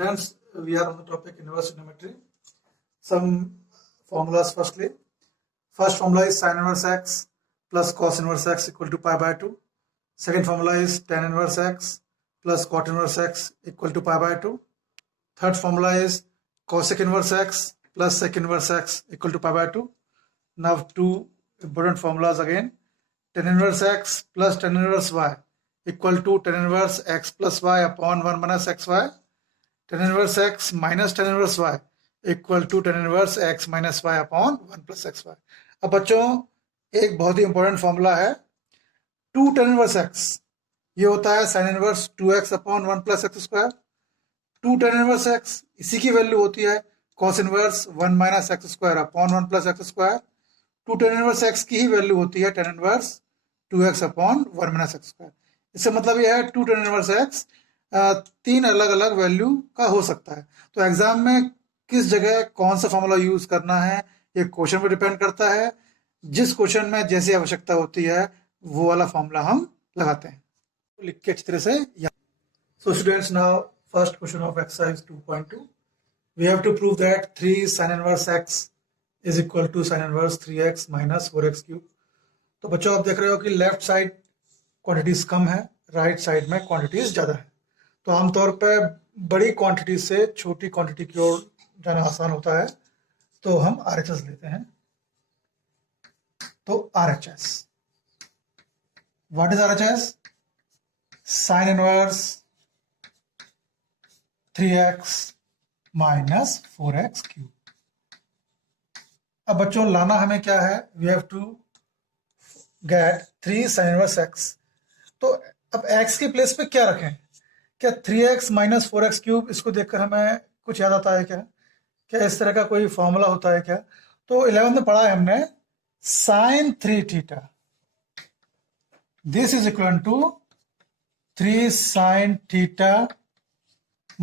Students, we are on the topic inverse trigonometry. Some formulas firstly. First formula is sin inverse x plus cos inverse x equal to pi by 2. Second formula is tan inverse x plus cot inverse x equal to pi by 2. Third formula is cosec inverse x plus sec inverse x equal to pi by 2. Now two important formulas again. Tan inverse x plus tan inverse y equal to tan inverse x plus y upon 1 minus xy. Tan inverse x minus tan inverse y equal to tan inverse x minus y upon 1 plus x y. अब बच्चों एक बहुत ही important formula है 2 tan inverse x, ये होता है sin inverse 2x upon 1 plus x square. 2 tan inverse x इसी की वैल्यू होती है cos inverse 1 minus x square upon 1 plus x square. 2 tan inverse x की ही वैल्यू होती है tan inverse 2x upon 1 minus x square. इससे मतलब यह है 2 tan इनवर्स x तीन अलग अलग वैल्यू का हो सकता है। तो एग्जाम में किस जगह कौन सा फॉर्मूला यूज करना है ये क्वेश्चन पर डिपेंड करता है। जिस क्वेश्चन में जैसी आवश्यकता होती है वो वाला फॉर्मूला हम लगाते हैं। तो लिख के अच्छी तरह से so students, now first question of exercise 2.2 we have to prove that 3 sin inverse x is equal to sin inverse 3x minus 4x cube. तो बच्चों आप देख रहे हो कि लेफ्ट साइड क्वांटिटीज कम है, राइट साइड में क्वांटिटीज ज्यादा है। तो आमतौर पर बड़ी क्वांटिटी से छोटी क्वांटिटी की ओर जाना आसान होता है, तो हम RHS लेते हैं। तो RHS, what is RHS? Sine inverse 3x minus 4x cube. अब बच्चों लाना हमें क्या है? We have to get 3 sin inverse x। तो अब x के प्लेस पे क्या रखें? क्या 3x माइनस 4x क्यूब, इसको देखकर हमें कुछ याद आता है क्या? क्या इस तरह का कोई फॉर्मूला होता है क्या? तो 11 में पढ़ा है हमने sine 3 theta, this is equal to 3 sine theta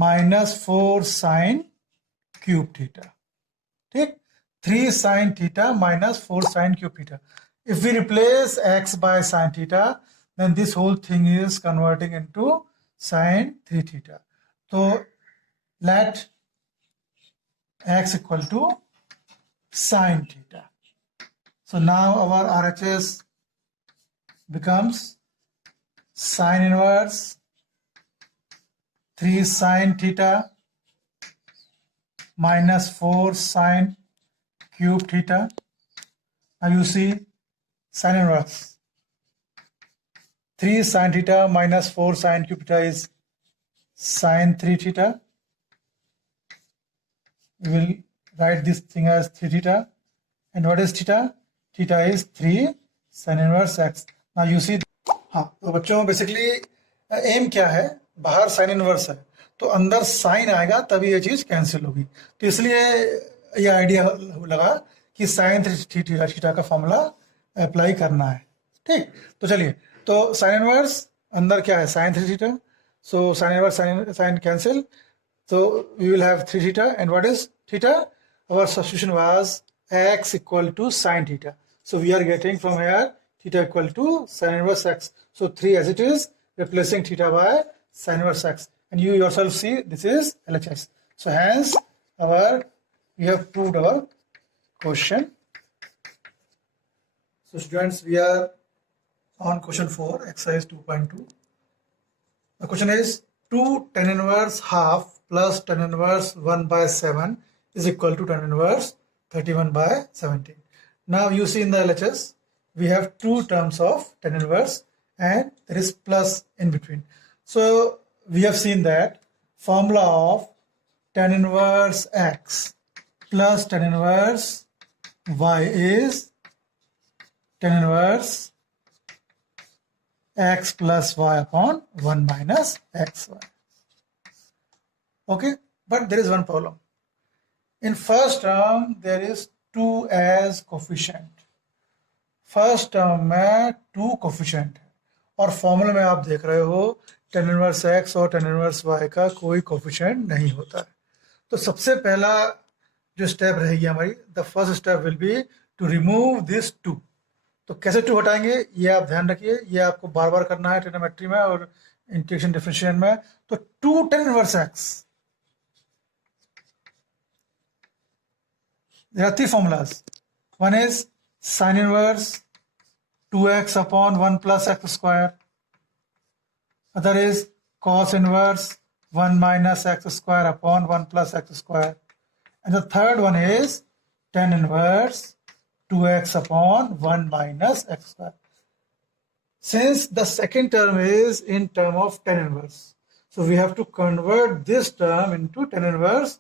minus 4 sine cube theta. ठीक, 3 sine theta minus 4 sine cube theta. If we replace x by sine theta then this whole thing is converting into sin 3 theta. So let x equal to sin theta. So now our RHS becomes sin inverse 3 sin theta minus 4 sin cube theta. Now you see sin inverse 3 sin theta minus 4 sin cube theta is sin 3 theta. We will write this thing as 3 theta. And what is theta? Theta is 3 sin inverse x. Now you see, हाँ, तो बच्चों basically M क्या है? बाहर sine inverse है तो अंदर sign आएगा तभी ये चीज कैंसिल होगी। तो इसलिए ये आइडिया लगा कि साइन 3 थीटा का फॉर्मूला अप्लाई करना है। ठीक, तो चलिए, तो साइन इनवर्स अंदर क्या है? Sine 3 theta. So sine inverse sine cancel, so we will have 3 theta. And what is theta? Our substitution was x equal to sin theta. So we are getting from here theta equal to sin inverse x. So 3 as it is, replacing theta by sin inverse x. And you yourself see this is LHS. So hence we have proved our question. So students, we are on question 4, exercise 2.2. The question is 2 tan inverse half plus tan inverse 1 by 7 is equal to tan inverse 31 by 17. Now you see in the LHS, we have two terms of tan inverse and there is plus in between. So we have seen that formula of tan inverse x plus tan inverse y is tan inverse x plus y upon 1 minus xy. Okay, but there is one problem. In first term there is 2 as coefficient. First term में 2 coefficient है और formula में आप देख रहे हो tan inverse x और tan inverse y का कोई कोफिशिएंट नहीं होता है। तो सबसे पहला जो स्टेप रहेगी हमारी, the first step will be to remove this 2। तो कैसे 2 हटाएंगे ये आप ध्यान रखिए, ये आपको बार बार करना है ट्रिग्नोमेट्री में और इंटीग्रेशन डिफरेंशिएशन में। तो 2 tan inverse x, there are three formulas. One is sine inverse 2x upon 1 plus x square. Other is cos inverse 1 minus x square upon 1 plus x square. And the third one is tan inverse 2x upon 1 minus x square. Since the second term is in term of tan inverse, so we have to convert this term into tan inverse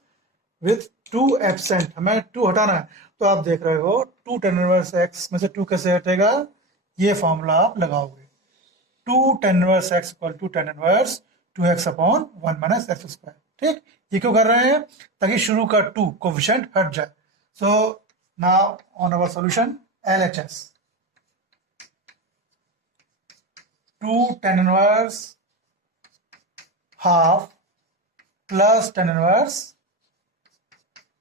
with 2 absent. हमें 2 हटाना है, तो आप देख रहे हो 2 tan inverse x में से 2 कैसे हटेगा, ये फॉर्मूला आप लगाओगे. 2 tan inverse x equal to tan inverse 2x upon 1 minus x square. ठीक, ये क्यों कर रहे हैं, ताकि शुरू का 2 कोफिशिएंट हट जाए. So now on our solution LHS 2 tan inverse half plus tan inverse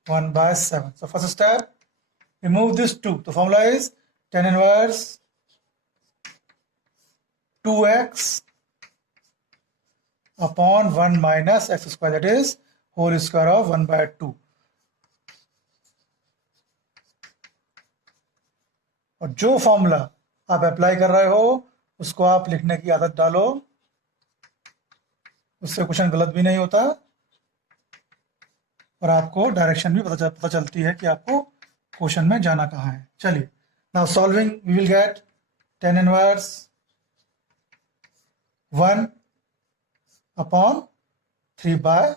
1 by 7. So first step, remove this 2. The formula is tan inverse 2x upon 1 minus x square, that is whole square of 1 by 2. और जो formula आप apply कर रहे हो उसको आप लिखने की आदत डालो, उससे क्वेश्चन गलत भी नहीं होता और आपको डायरेक्शन भी पता चलती है कि आपको क्वेश्चन में जाना कहाँ है. चलिए, now solving we will get tan inverse 1 upon 3 by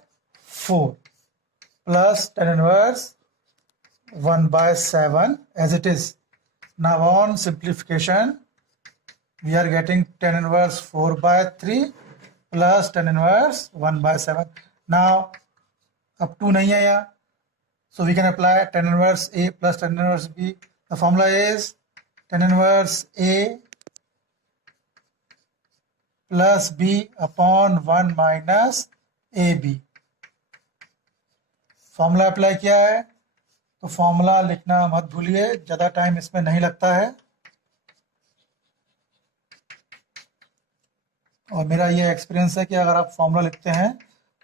4 plus tan inverse 1 by 7 as it is. Now on simplification, we are getting tan inverse 4 by 3 plus tan inverse 1 by 7. Now अब 2 नहीं है यहाँ, so we can apply tan inverse A plus tan inverse B. The formula is tan inverse A plus B upon 1 minus AB. Formula apply किया है तो formula लिखना मत भूलिए, ज़्यादा टाइम इसमें नहीं लगता है. और मेरा ये एक्सपीरियंस है कि अगर आप फॉर्मूला लिखते हैं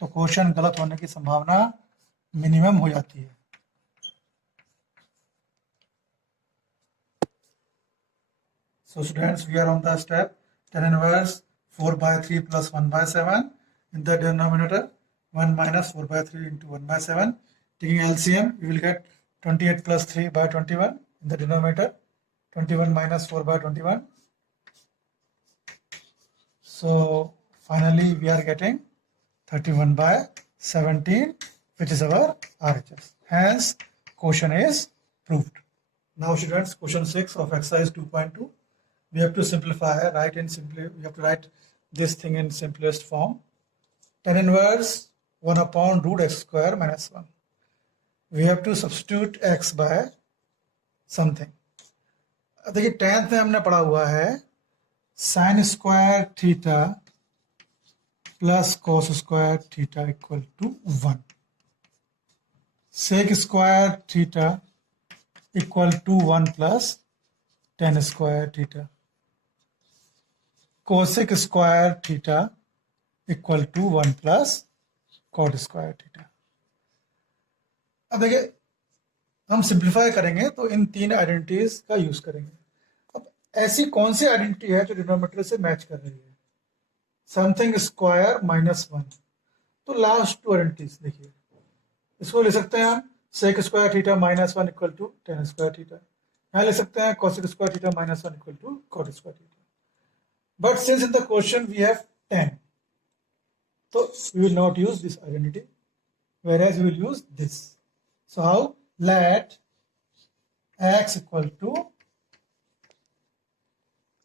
तो क्वेश्चन गलत होने की संभावना मिनिमम हो जाती है. So students, we are on the step tan inverse 4 by 3 plus 1 by 7 in the denominator 1 minus 4 by 3 into 1 by 7. Taking LCM, we will get 28 plus 3 by 21 in the denominator, 21 minus 4 by 21. So finally we are getting 31 by 17, which is our RHS. Hence question is proved. Now students, question 6 of exercise 2.2. We have to simplify, we have to write this thing in simplest form. Tan inverse 1 upon root x square minus 1. We have to substitute x by something. देखिए tenth में हमने पढ़ा हुआ है sine square theta plus cos square theta equal to 1. Sec square theta equal to 1 plus tan square theta. Cosec square theta equal to 1 plus cot square theta. अब देखिए हम simplify करेंगे तो इन तीन आइडेंटिटीज का यूज करेंगे. अब ऐसी कौन सी आइडेंटिटी है जो डिनोमिनेटर से मैच कर रही है? Something square minus 1. तो लास्ट टू आइडेंटिटीज देखिए, इसको ले सकते हैं हम sec square theta minus 1 equal to tan square theta. यहाँ ले सकते हैं cosec square theta minus 1 equal to cot square theta. But since in the question we have 10, so we will not use this identity, whereas we will use this. So how? Let x equal to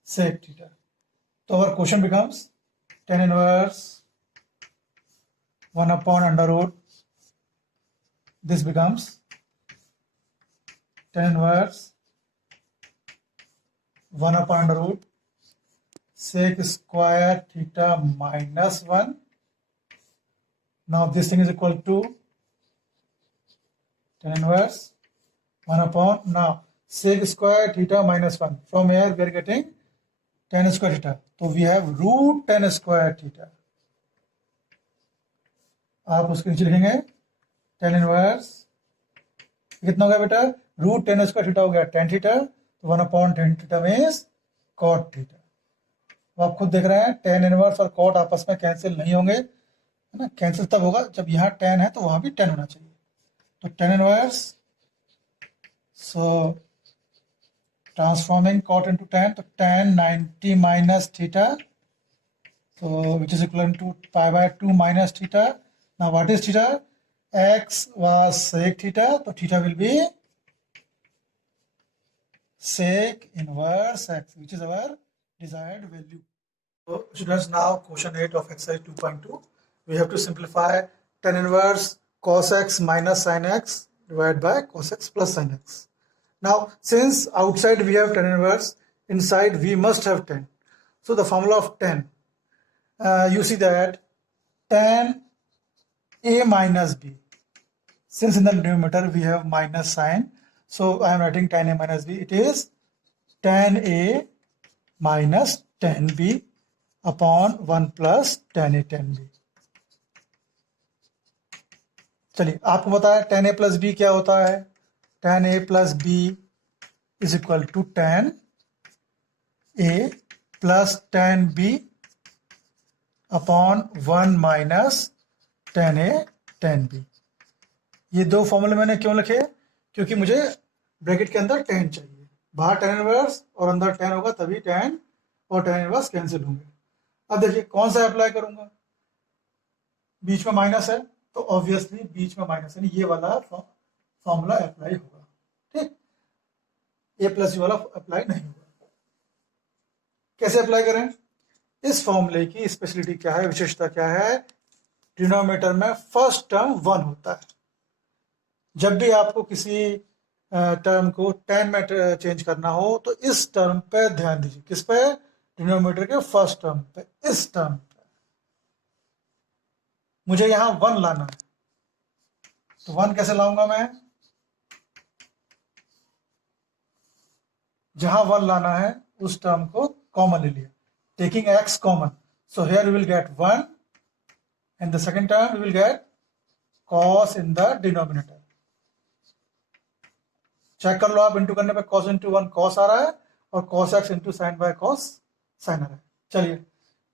sec theta. So our question becomes tan inverse 1 upon under root. This becomes tan inverse 1 upon under root sec square theta minus 1. Now this thing is equal to tan inverse 1 upon, now sec square theta minus 1. From here we are getting tan square theta. So we have root tan square theta. आप उसके नीचे लिखेंगे tan inverse कितना हो गया बेटा, root ten square theta हो गया टेन थीटा, तो 1/10 थीटा मीन्स कॉट थीटा। तो आप खुद देख रहे हैं टेन इनवर्स और कॉट आपस में कैंसिल नहीं होंगे, है ना। कैंसिल तब होगा जब यहाँ टेन है तो वहां भी टेन होना चाहिए। तो टेन इनवर्स, सो ट्रांसफॉर्मिंग कॉट इनटू टेन, तो ten 90 minus theta, so which is equivalent to pi by 2 minus theta. Now what is theta? X was sec theta, so theta will be sec inverse x, which is our desired value. So students, now question 8 of exercise 2.2, we have to simplify tan inverse cos x minus sin x divided by cos x plus sin x. Now since outside we have tan inverse, inside we must have tan. So the formula of tan, you see that tan a minus b, since in the numerator we have minus sign, so I am writing tan a minus b, it is tan a minus tan b upon 1 plus tan a tan b. चलिए आपको बताया tan a plus b क्या होता है, tan a plus b is equal to tan a plus tan b upon 1 minus tan a tan b। ये दो फॉर्मूले मैंने क्यों लिखे, क्योंकि मुझे ब्रैकेट के अंदर tan चाहिए, बाहर tan इनवर्स और अंदर tan होगा तभी tan और tan इनवर्स कैंसिल होंगे। अब देखिए कौन सा अप्लाई करूंगा, बीच में माइनस है तो ऑब्वियसली बीच में माइनस है, ये वाला फॉर्मूला अप्लाई होगा, ठीक। ए प्लस वाला अप्लाई नहीं होगा। कैसे अप्लाई करें, इस फॉर्मूले की स्पेशलिटी क्या है, विशेषता क्या है, डिनोमिनेटर में फर्स्ट टर्म 1 होता है। जब भी आपको किसी टर्म को tan में चेंज करना हो तो इस टर्म पे ध्यान दीजिए, किस पे, डिनोमिनेटर के फर्स्ट टर्म पे, इस टर्म पे। मुझे यहां 1 लाना है, तो 1 कैसे लाऊंगा मैं, जहां 1 लाना है उस टर्म को कॉमन ले लिया, taking x common. So here we will get 1 and the second term we will get cos in the denominator. Check कर लो आप, इंटू करने पे cos into 1 cos आ रहा है और cos x into sin by cos sin आ रहा है। चलिए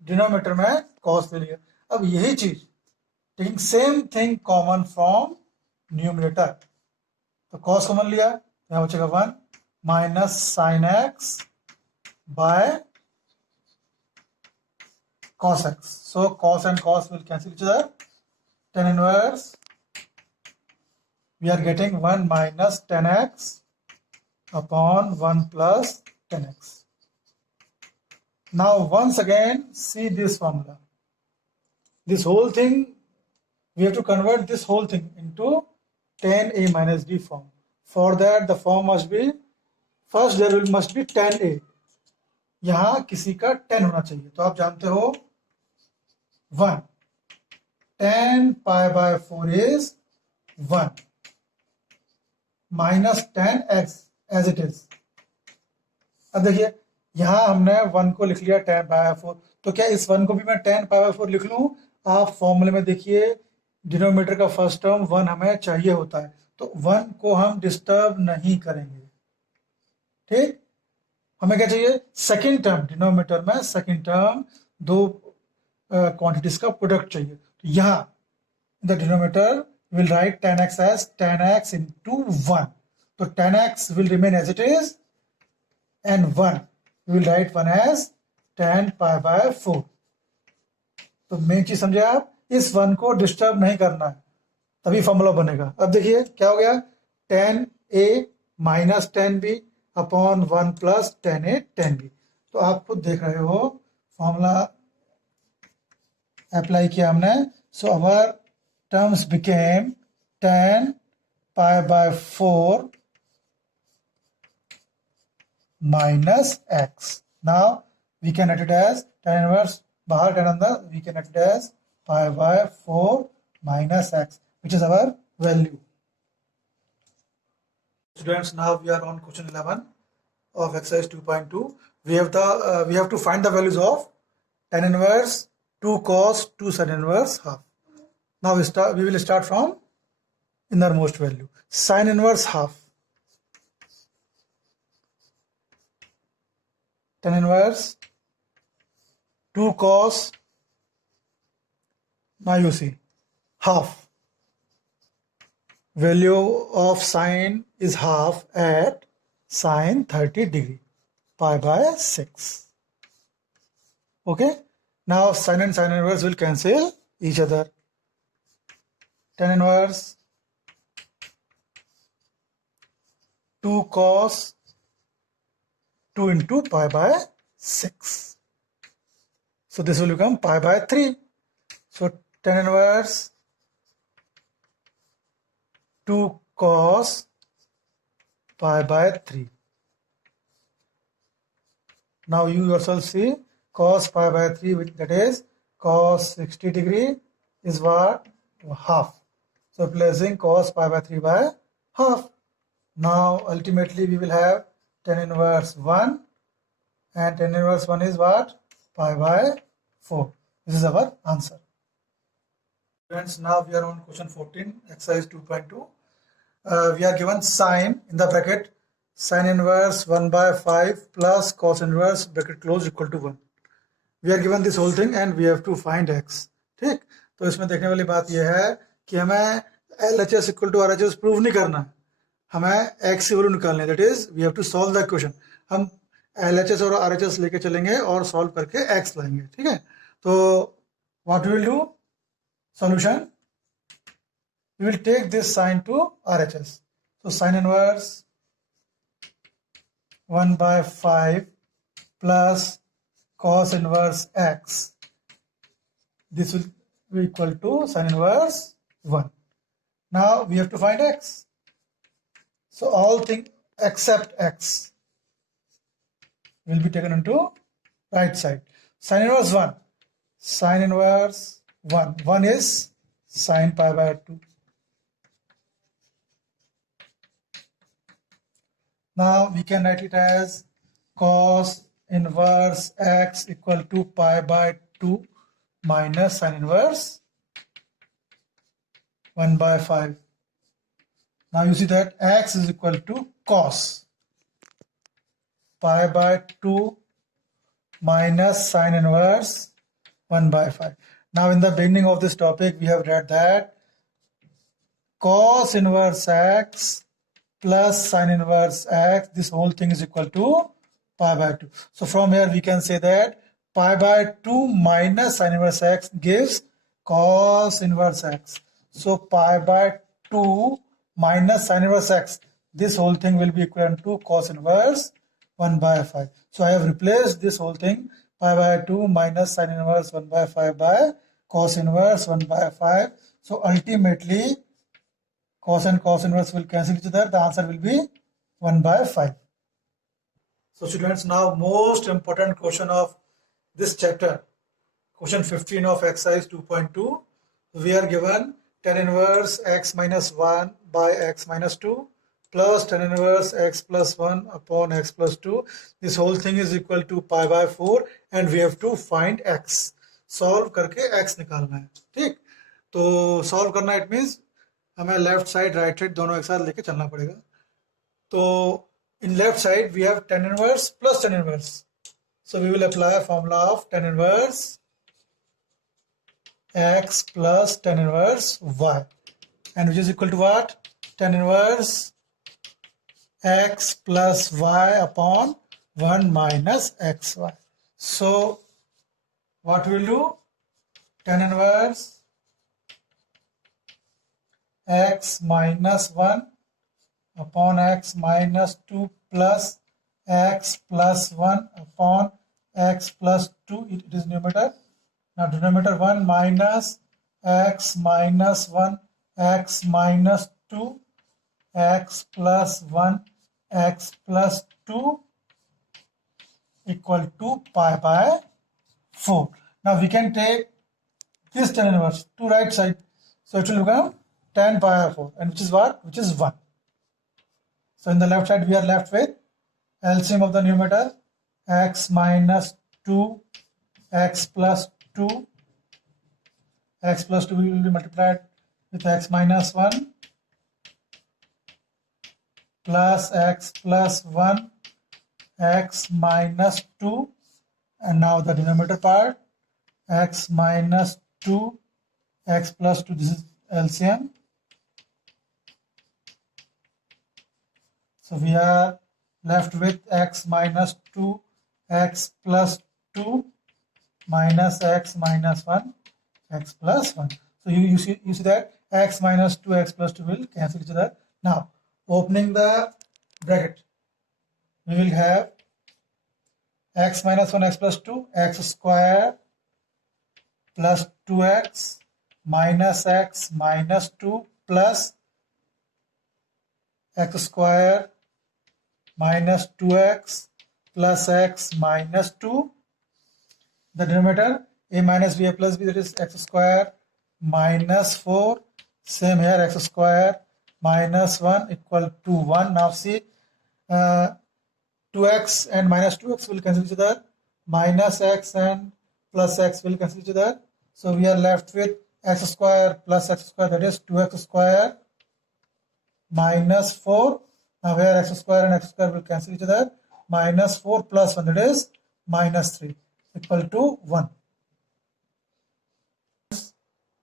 डिनोमिनेटर में cos ले लिया। अब यही चीज taking same thing common from numerator, तो cos कॉमन लिया, यहां बचेगा 1 minus sin x by cos x. So cos and cos will cancel each other. Tan inverse, we are getting 1 minus tan x upon 1 plus tan x. Now once again see this formula. This whole thing, we have to convert this whole thing into tan a minus b form. For that the form must be, first there must be tan a, यहां किसी का tan होना चाहिए, तो आप जानते हो 1 tan pi by 4 is 1 minus tan x as it is. अब देखिए यहां हमने 1 को लिख लिया tan pi by 4, तो क्या इस 1 को भी मैं tan pi by 4 लिख लूं? आप फॉर्मूले में देखिए डिनोमिनेटर का फर्स्ट टर्म 1 हमें चाहिए होता है, तो 1 को हम डिस्टर्ब नहीं करेंगे, ठीक। हमें क्या चाहिए, सेकेंड टर्म, डिनोमिनेटर में सेकेंड टर्म, दो क्वांटिटीज का प्रोडक्ट चाहिए। तो यहाँ the denominator will write tan x as tan x into 1, तो tan x will remain as it is and 1 we will write 1 as tan pi by 4। तो main चीज समझे आप, इस 1 को डिस्टर्ब नहीं करना है, तभी फॉर्मूला बनेगा। अब देखिए क्या हो गया, tan a minus tan b upon 1 plus tan a tan b। तो आप खुद देख रहे हो फॉर्मूला अप्लाई किया हमने, so our terms became tan pi by 4 minus x. Now we can write it as tan inverse, बाहर tan अंदर, we can write it as pi by 4 minus x, which is our value. Students, now we are on question 11 of exercise 2.2. We have to find the values of tan inverse 2 cos 2 sin inverse half. Now we will start from innermost value. Sine inverse half. Tan inverse 2 cos. Now you see half. Value of sine is half at sine 30 degree, pi by 6. Okay. Now sine and sine inverse will cancel each other. Tan inverse 2 cos 2 into pi by 6. So this will become pi by 3. So tan inverse 2 cos pi by 3. Now you yourself see cos pi by 3, that is cos 60 degree is what? Half. So placing cos pi by 3 by half. Now ultimately we will have tan inverse 1, and tan inverse 1 is what? Pi by 4. This is our answer. Friends, now we are on question 14, exercise 2.2. We are given sine in the bracket sine inverse 1 by 5 plus cos inverse bracket close equal to 1. We are given this whole thing and we have to find x. ठीक, तो इसमें देखने वाली बात यह है कि हमें LHS equal to RHS prove नहीं करना है, हमें x की वैल्यू निकालनी है. That is we have to solve the equation. हम LHS और RHS लेके चलेंगे और सॉल्व करके x लाएंगे. ठीक है, तो what we will do? Solution, we will take this sine to RHS. So sine inverse 1 by 5 plus cos inverse x. This will be equal to sine inverse 1. Now we have to find x. So all things except x will be taken into right side. Sine inverse 1. Sine inverse 1. 1 is sine pi by 2. Now we can write it as cos inverse x equal to pi by 2 minus sine inverse 1 by 5. Now you see that x is equal to cos pi by 2 minus sine inverse 1 by 5. Now in the beginning of this topic we have read that cos inverse x plus sine inverse x, this whole thing is equal to pi by 2. So from here we can say that pi by 2 minus sine inverse x gives cos inverse x. So pi by 2 minus sine inverse x, this whole thing will be equivalent to cos inverse 1 by 5. So I have replaced this whole thing, pi by 2 minus sine inverse 1 by 5 by cos inverse 1 by 5. So ultimately cos and cos inverse will cancel each other. The answer will be 1 by 5. So students, now most important question of this chapter, question 15 of exercise 2.2. We are given tan inverse x minus 1 by x minus 2 plus tan inverse x plus 1 upon x plus 2. This whole thing is equal to pi by 4 and we have to find x. Solve करके x निकालना है. ठीक, तो solve करना it means हमें left side right side दोनों एक साथ लेके चलना पड़ेगा. तो in left side we have tan inverse plus tan inverse. So we will apply a formula of tan inverse x plus tan inverse y, and which is equal to what? Tan inverse x plus y upon 1 minus xy. So what we will do? Tan inverse x minus 1 upon x minus 2 plus x plus 1 upon x plus 2. It is numerator. Now denominator 1 minus x minus 1 x minus 2 x plus 1 x plus 2 equal to pi by 4. Now we can take this tan inverse to right side. So it will become tan pi by 4, and which is what? Which is 1. So in the left side we are left with LCM of the numerator x minus 2 x plus 2. X plus 2 will be multiplied with x minus 1 plus x plus 1 x minus 2, and now the denominator part x minus 2 x plus 2, this is LCM. So we are left with x minus 2 x plus 2 minus x minus 1 x plus 1. So you see that x minus 2 x plus 2 will cancel each other. Now opening the bracket, we will have x minus 1 x plus 2 x square plus 2x minus x minus 2 plus x square minus 2x plus x minus 2. The denominator a minus b a plus b, that is x square minus 4. Same here, x square minus 1 equal to 1. Now see, 2x and minus 2x will cancel each other. Minus x and plus x will cancel each other. So we are left with x square plus x square, that is 2x square minus 4. Now here x square and x square will cancel each other. Minus 4 plus 1, that is minus 3 equal to 1.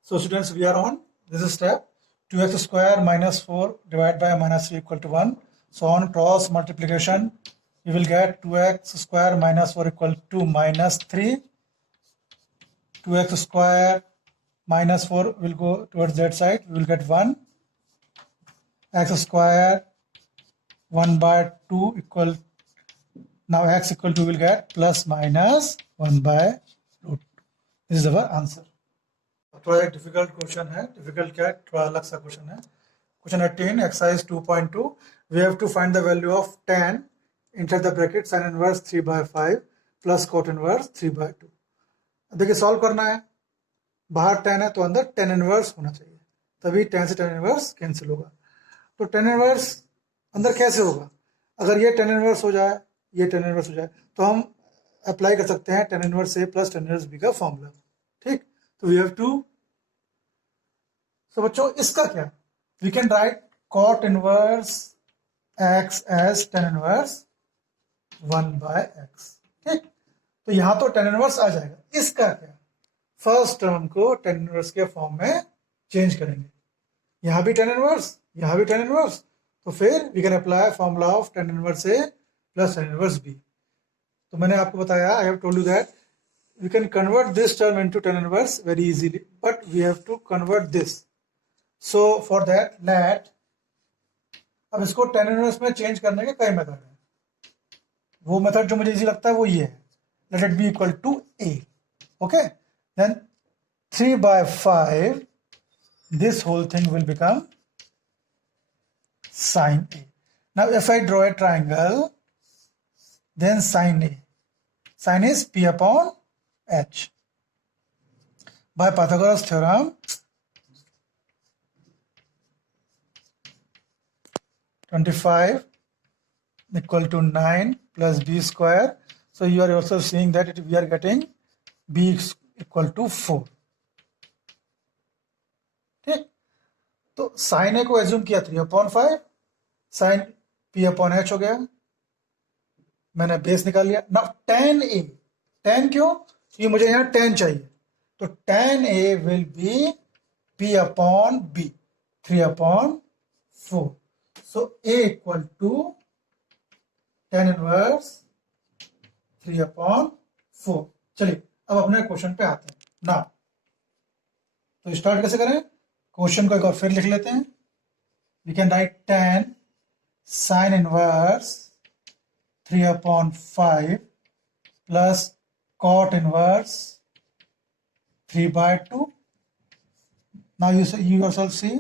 So students, we are on this is step 2x square minus 4 divided by minus 3 equal to 1. So on cross multiplication, we will get 2x square minus 4 equal to minus 3. 2x square minus 4 will go towards that side. We will get 1. X square 1 by 2 equal, now x equal to will get plus minus 1 by root 2. This is our answer. थोड़ा एक difficult question है, difficult क्या है, थोड़ा अलग सा question है. Question 18 exercise 2.2. We have to find the value of tan into the bracket sin inverse 3/5 plus cot inverse 3/2. देखिए सॉल्व करना है, बाहर tan है तो अंदर tan इनवर्स होना चाहिए, तभी tan से tan इनवर्स कैंसिल होगा. तो tan इनवर्स अंदर कैसे होगा? अगर ये tan इनवर्स हो जाए, ये tan इनवर्स हो जाए, तो हम अप्लाई कर सकते हैं tan inverse a plus tan inverse b का फॉर्मूला. ठीक, तो वी हैव टू. तो बच्चों इसका क्या, we can write cot inverse x as tan inverse 1/x. ठीक, तो यहां तो tan इनवर्स आ जाएगा. इसका क्या, फर्स्ट टर्म को tan इनवर्स के फॉर्म में चेंज करेंगे. यहां भी tan इनवर्स, यहां भी tan इनवर्स, तो फिर we can apply formula of tan inverse a plus tan inverse b. तो मैंने आपको बताया, I have told you that we can convert this term into tan inverse very easily, but we have to convert this. So for that, अब इसको tan inverse में change करने के कई मेथड हैं. वो मेथड जो मुझे इजी लगता है वो ये है, let it be equal to a. Okay, then 3/5, this whole thing will become sin a. Now if I draw a triangle, then sin a, sin is p upon h. By Pythagoras theorem, 25 equal to 9 plus b square. So you are also seeing that we are getting b equal to 4. ठीक, तो sin a को assume किया 3/5, sin p upon h हो गया, मैंने base निकाल लिया. Now tan a, tan क्यों, ये मुझे यहाँ tan चाहिए, तो tan a will be p upon b, 3/4. So a equal to tan inverse 3/4. चलिए अब अपने क्वेश्चन पे आते हैं ना. तो स्टार्ट कैसे करें, क्वेश्चन को एक बार फिर लिख लेते हैं. We can write tan sin inverse 3/5 plus cot inverse 3/2. Now you yourself see,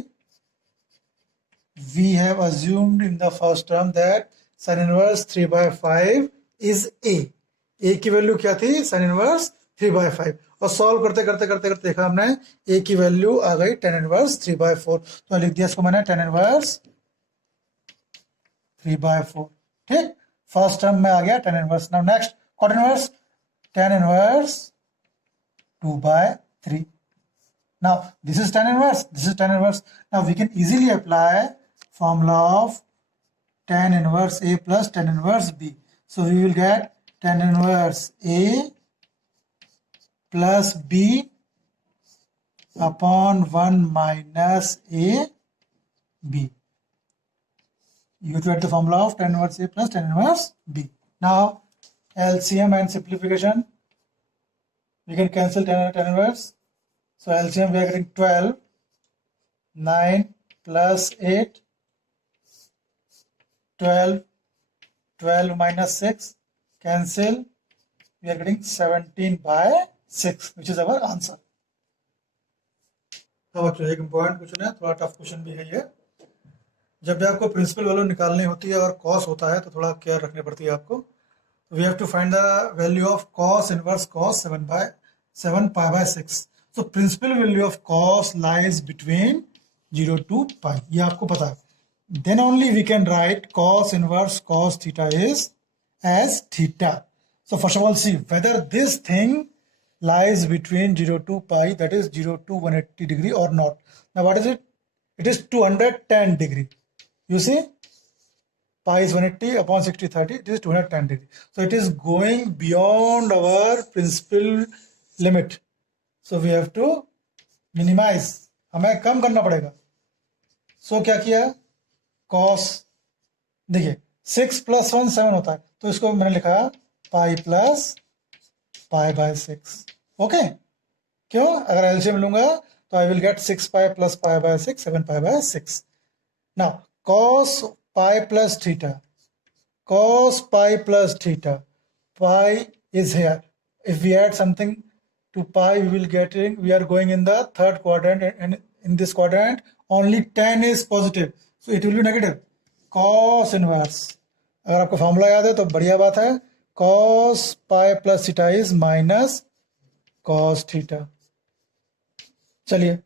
we have assumed in the first term that sin inverse 3/5 is a. a की वैल्यू क्या थी, sin inverse 3/5, और सॉल्व करते करते करते करते देखा हमने a की वैल्यू आ गई tan inverse 3/4. तो लिख दिया इसको मैंने tan inverse 3/4. ठीक, फर्स्ट टर्म में आ गया tan inverse. Now next cot inverse, tan inverse 2/3. Now this is tan inverse, this is tan inverse. Now we can easily apply formula of tan inverse A plus tan inverse B. So we will get tan inverse A plus B upon 1 minus A B. You have to write the formula of tan inverse A plus tan inverse B. Now LCM and simplification. We can cancel tan inverse. So LCM we are getting 12, 9 plus 8, 12, 12 minus 6, cancel. We are getting 17 by 6, which is our answer. तो बच्चों एक important question है, थोड़ा tough question भी है ये. जब भी आपको प्रिंसिपल वैल्यू निकालनी होती है और कॉस होता है तो थोड़ा केयर रखनी पड़ती है आपको. We have to find the value of cos inverse cos 7 pi by 6. So principal value of cos lies between 0 to pi. ये आपको पता है. Then only we can write cos inverse cos theta is as theta. So first of all, see whether this thing lies between 0 to pi, that is 0 to 180 degree or not. Now what is it? It is 210 degree. You see, pi is 180 upon 60 30, it is 210 degree. So it is going beyond our principal limit. So we have to minimize. हमें कम करना पड़ेगा. So क्या किया? Cos, देखिए 6 plus 1 7 होता है, तो इसको मैंने लिखा pi plus pi by 6. Okay, क्यों? अगर एलसीएम लूंगा तो I will get 6 pi plus pi by 6, 7 pi by 6. Now cos pi plus theta, cos pi plus theta, pi is here. If we add something to pi, we are going in the third quadrant, and in this quadrant only 10 is positive, so it will be negative. Cos inverse, अगर आपको formula याद है तो बढ़िया बात है. Cos pi plus theta is minus cos theta. चलिए,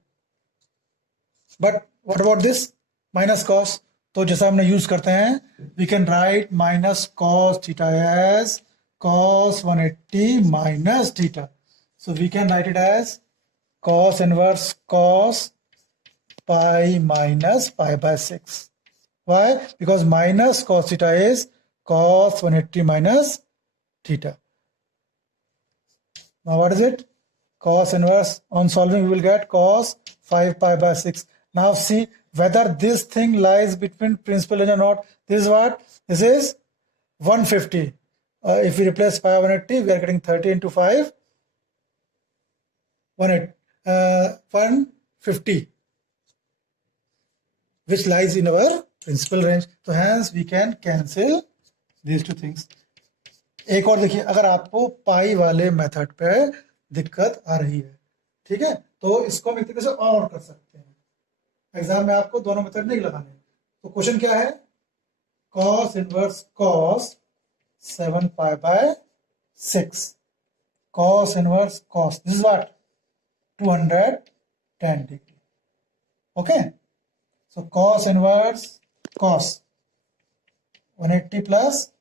but what about this minus cos? तो जैसा हमने यूज करते हैं, we can write minus cos theta as cos 180 minus theta. So we can write it as cos inverse cos pi minus pi by 6. Why? Because minus cos theta is cos 180 minus theta. Now what is it? Cos inverse, on solving we will get cos 5 pi by 6. Now see whether this thing lies between principal range or not. This is what? This is 150. If we replace pi 180, we are getting 30 into 5. 150, which lies in our principal range. So hence we can cancel these two things. एक और देखिए, अगर आपको पाई वाले method पे दिक्कत आ रही है, ठीक है, तो इसको हम एक तरीके से और कर सकते हैं. एग्जाम में आपको दोनों मेथड नहीं लगाने. तो क्वेश्चन क्या है? cos inverse cos 7 pi by 6. Cos inverse cos, this is what? 210 degree. Okay, so cos inverse cos 180 plus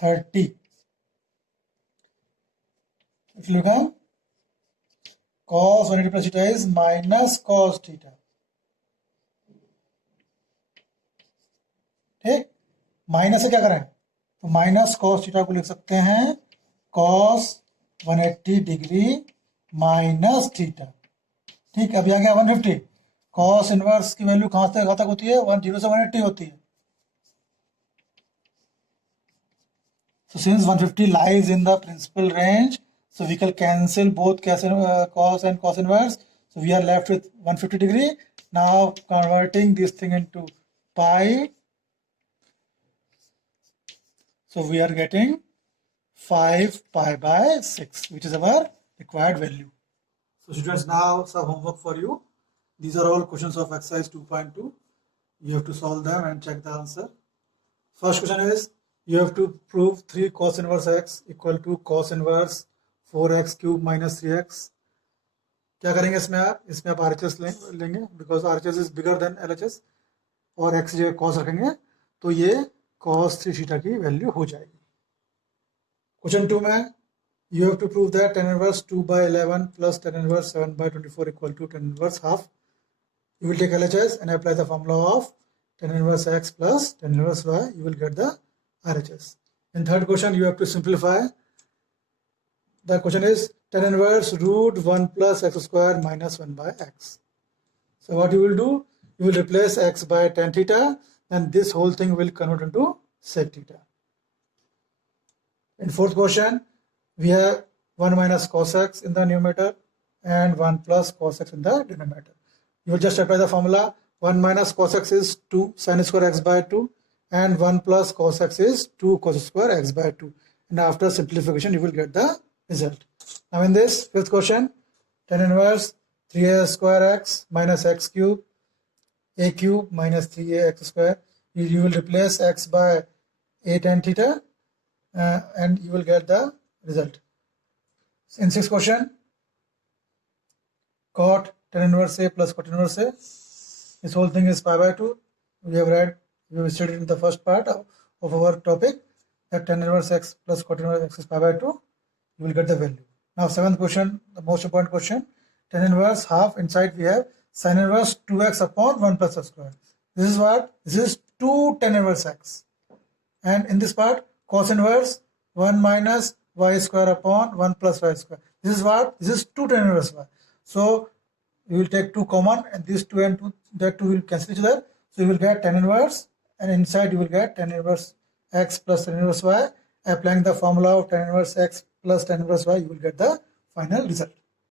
30, it will become cos 180 plus theta is minus cos theta. ठीक, minus से क्या करें? तो माइनस cos थीटा को लिख सकते हैं cos 180 degree minus theta. ठीक, अभी आ गया 150. cos इनवर्स की वैल्यू कहां से कहां तक होती है? 10 से 180 होती है. So since 150 lies in the principal range, so we can cancel both cos and cos inverse. So we are left with 150 degree. Now converting this thing into pi, so we are getting 5 pi by 6, which is our required value. So students, now some homework for you. These are all questions of exercise 2.2. You have to solve them and check the answer. First question is, you have to prove 3 cos inverse x equal to cos inverse 4x cube minus 3x. क्या करेंगे इसमें आप? इसमें आप RHS लेंगे, because RHS is bigger than LHS, और x जो cos रखेंगे, तो ये cos 3 theta की वैल्यू हो जाएगी. क्वेश्चन 2 में you have to prove that tan inverse 2 by 11 plus tan inverse 7 by 24 equal to tan inverse half. You will take LHS and apply the formula of tan inverse x plus tan inverse y, you will get the RHS. In third question, you have to simplify. The question is tan inverse root 1 plus x square minus 1 by x. So what you will do, you will replace x by tan theta, and this whole thing will convert into sec theta. In fourth question, we have 1 minus cos x in the numerator and 1 plus cos x in the denominator. You will just apply the formula. 1 minus cos x is 2 sin square x by 2, and 1 plus cos x is 2 cos square x by 2. And after simplification, you will get the result. Now in this fifth question, tan inverse 3a square x minus x cube, a cube minus 3a x square. You will replace x by a tan theta, and you will get the result. In sixth question, cot tan inverse a plus cot inverse a. This whole thing is pi by 2. We have studied in the first part of our topic that tan inverse x plus cot inverse x is pi by 2. You will get the value. Now seventh question, the most important question, tan inverse half. Inside we have sin inverse 2x upon 1 plus x square. This is what? This is 2 tan inverse x. And in this part, cos inverse 1 minus y square upon 1 plus y square. This is what? This is 2 tan inverse y. So you will take 2 common, and these 2 and 2, that 2 will cancel each other. So you will get tan inverse, and inside you will get tan inverse x plus tan inverse y. Applying the formula of tan inverse x plus tan inverse y, you will get the final result.